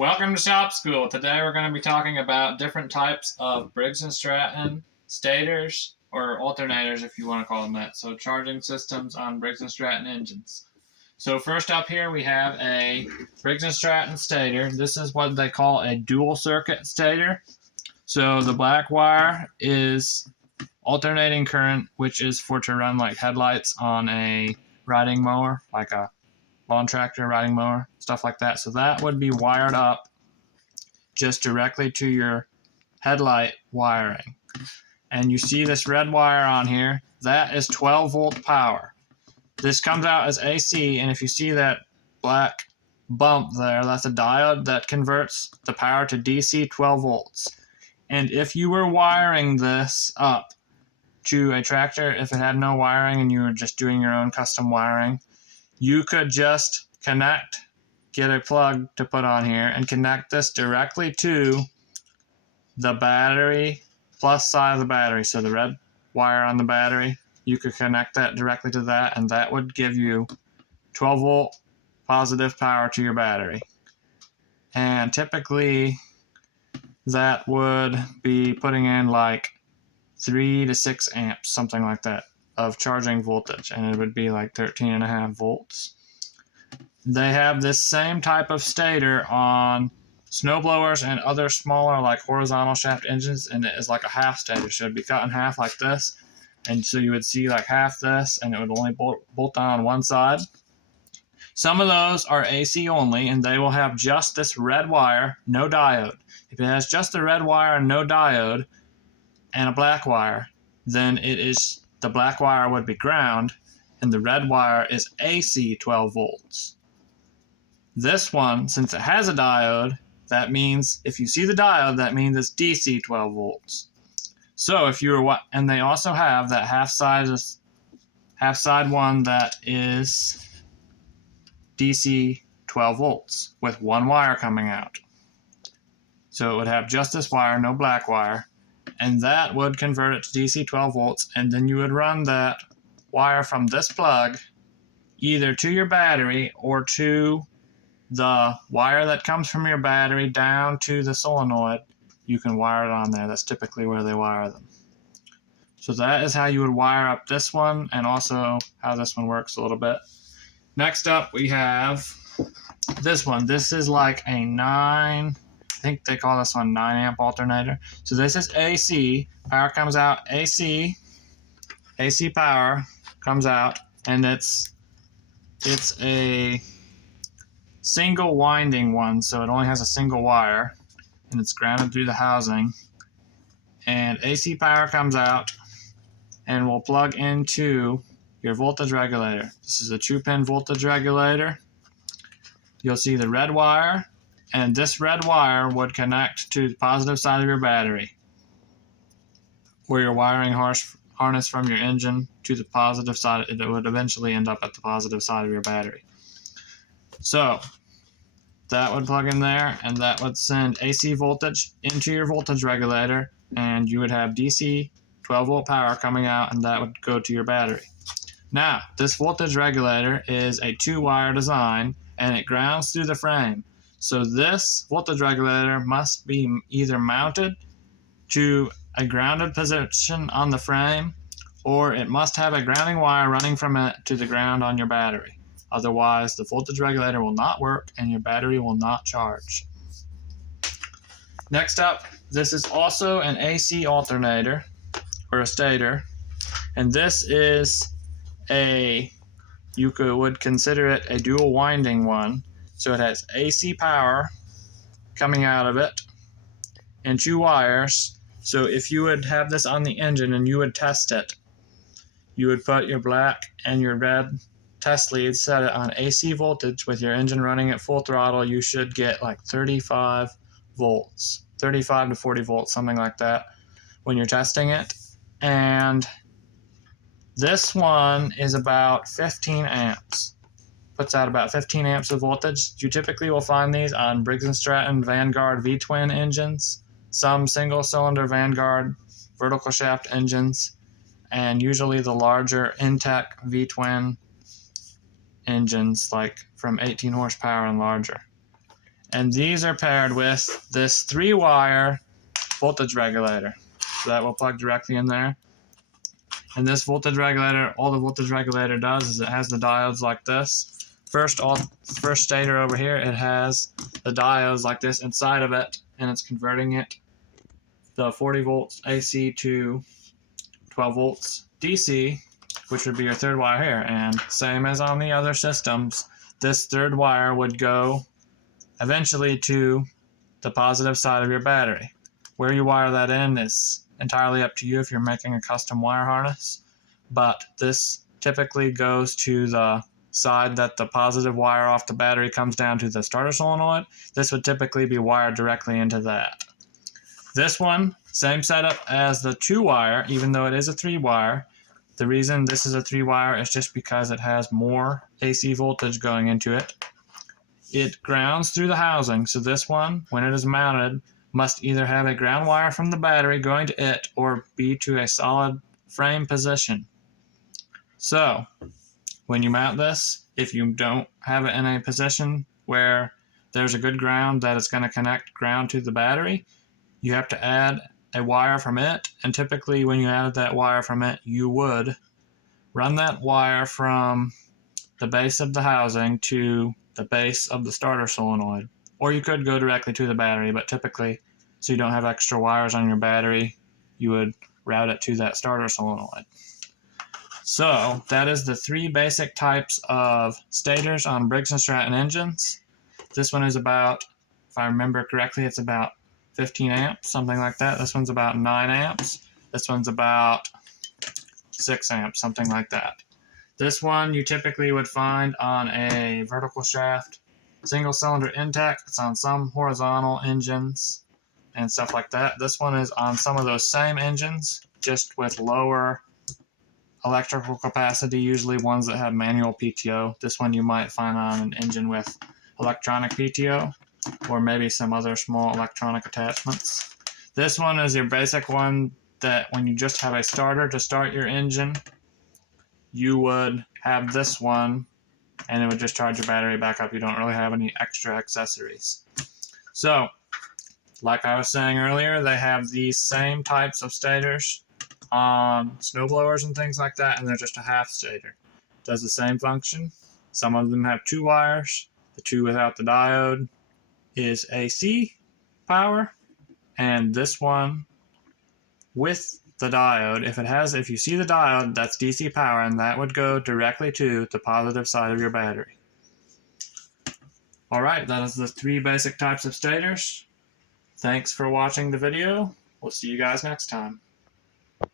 Welcome to Shop School. Today we're going to be talking about different types of Briggs and Stratton stators, or alternators if you want to call them that. So charging systems on Briggs and Stratton engines. So first up here we have a Briggs and Stratton stator. This is what they call a dual circuit stator. So the black wire is alternating current, which is for to run like headlights on a riding mower, like a lawn tractor, riding mower, stuff like that. So that would be wired up just directly to your headlight wiring. And you see this red wire on here, that is 12 volt power. This comes out as AC, and if you see that black bump there, that's a diode that converts the power to DC 12 volts. And if you were wiring this up to a tractor, if it had no wiring and you were just doing your own custom wiring, you could just get a plug to put on here and connect this directly to the battery plus side of the battery. So the red wire on the battery, you could connect that directly to that, and that would give you 12 volt positive power to your battery. And typically that would be putting in like 3 to 6 amps, something like that, of charging voltage, and it would be like 13.5 volts. They have this same type of stator on snowblowers and other smaller like horizontal shaft engines, and it is like a half stator. So it'd be cut in half like this, and so you would see like half this, and it would only bolt down on one side. Some of those are AC only, and they will have just this red wire, no diode. If it has just the red wire and no diode and a black wire, then the black wire would be ground, and the red wire is AC 12 volts. This one, since it has a diode, that means if you see the diode, that means it's DC 12 volts. So if you were, and they also have that half side one that is DC 12 volts with one wire coming out. So it would have just this wire, no black wire, and that would convert it to DC 12 volts, and then you would run that wire from this plug either to your battery or to the wire that comes from your battery down to the solenoid. You can wire it on there. That's typically where they wire them. So that is how you would wire up this one, and also how this one works a little bit. Next up we have this one. This is like a I think they call this one 9 amp alternator. So this is AC, power comes out, AC power comes out, and it's a single winding one, so it only has a single wire, and it's grounded through the housing. And AC power comes out and will plug into your voltage regulator. This is a 2-pin voltage regulator. You'll see the red wire, and this red wire would connect to the positive side of your battery, where you're wiring harness from your engine to the positive side. It would eventually end up at the positive side of your battery. So that would plug in there, and that would send AC voltage into your voltage regulator, and you would have DC 12 volt power coming out, and that would go to your battery. Now, this voltage regulator is a 2-wire design, and it grounds through the frame. So this voltage regulator must be either mounted to a grounded position on the frame, or it must have a grounding wire running from it to the ground on your battery. Otherwise, the voltage regulator will not work and your battery will not charge. Next up, this is also an AC alternator, or a stator, and this is you would consider it a dual winding one. So it has AC power coming out of it and 2 wires. So if you would have this on the engine and you would test it, you would put your black and your red test leads, set it on AC voltage with your engine running at full throttle. You should get like 35 volts, 35 to 40 volts, something like that when you're testing it. And this one is about 15 amps. Puts out about 15 amps of voltage. You typically will find these on Briggs and Stratton Vanguard V-twin engines, some single-cylinder Vanguard vertical shaft engines, and usually the larger Intech V-twin engines, like from 18 horsepower and larger. And these are paired with this 3-wire voltage regulator. So that will plug directly in there. And this voltage regulator, all the voltage regulator does is it has the diodes like this. First stator over here, it has the diodes like this inside of it, and it's converting it, the 40 volts AC to 12 volts DC, which would be your 3rd wire here. And same as on the other systems, this 3rd wire would go eventually to the positive side of your battery. Where you wire that in is entirely up to you if you're making a custom wire harness, but this typically goes to the side that the positive wire off the battery comes down to the starter solenoid. This would typically be wired directly into that. This one, same setup as the 2-wire, even though it is a 3-wire. The reason this is a 3-wire is just because it has more AC voltage going into it. It grounds through the housing, so this one, when it is mounted, must either have a ground wire from the battery going to it or be to a solid frame position. So, when you mount this, if you don't have it in a position where there's a good ground that is going to connect ground to the battery, you have to add a wire from it, and typically when you added that wire from it, you would run that wire from the base of the housing to the base of the starter solenoid. Or you could go directly to the battery, but typically, so you don't have extra wires on your battery, you would route it to that starter solenoid. So that is the 3 basic types of stators on Briggs and Stratton engines. This one is about, if I remember correctly, it's about 15 amps, something like that. This one's about 9 amps. This one's about 6 amps, something like that. This one you typically would find on a vertical shaft single cylinder intake. It's on some horizontal engines and stuff like that. This one is on some of those same engines, just with lower electrical capacity, usually ones that have manual PTO. This one you might find on an engine with electronic PTO, or maybe some other small electronic attachments. This one is your basic one that when you just have a starter to start your engine, you would have this one and it would just charge your battery back up. You don't really have any extra accessories. So, like I was saying earlier, they have these same types of stators on snowblowers and things like that, and they're just a half stator. Does the same function. Some of them have 2 wires. The 2 without the diode is AC power, and this one with the diode, if you see the diode, that's DC power, and that would go directly to the positive side of your battery. Alright, that is the 3 basic types of stators. Thanks for watching the video. We'll see you guys next time.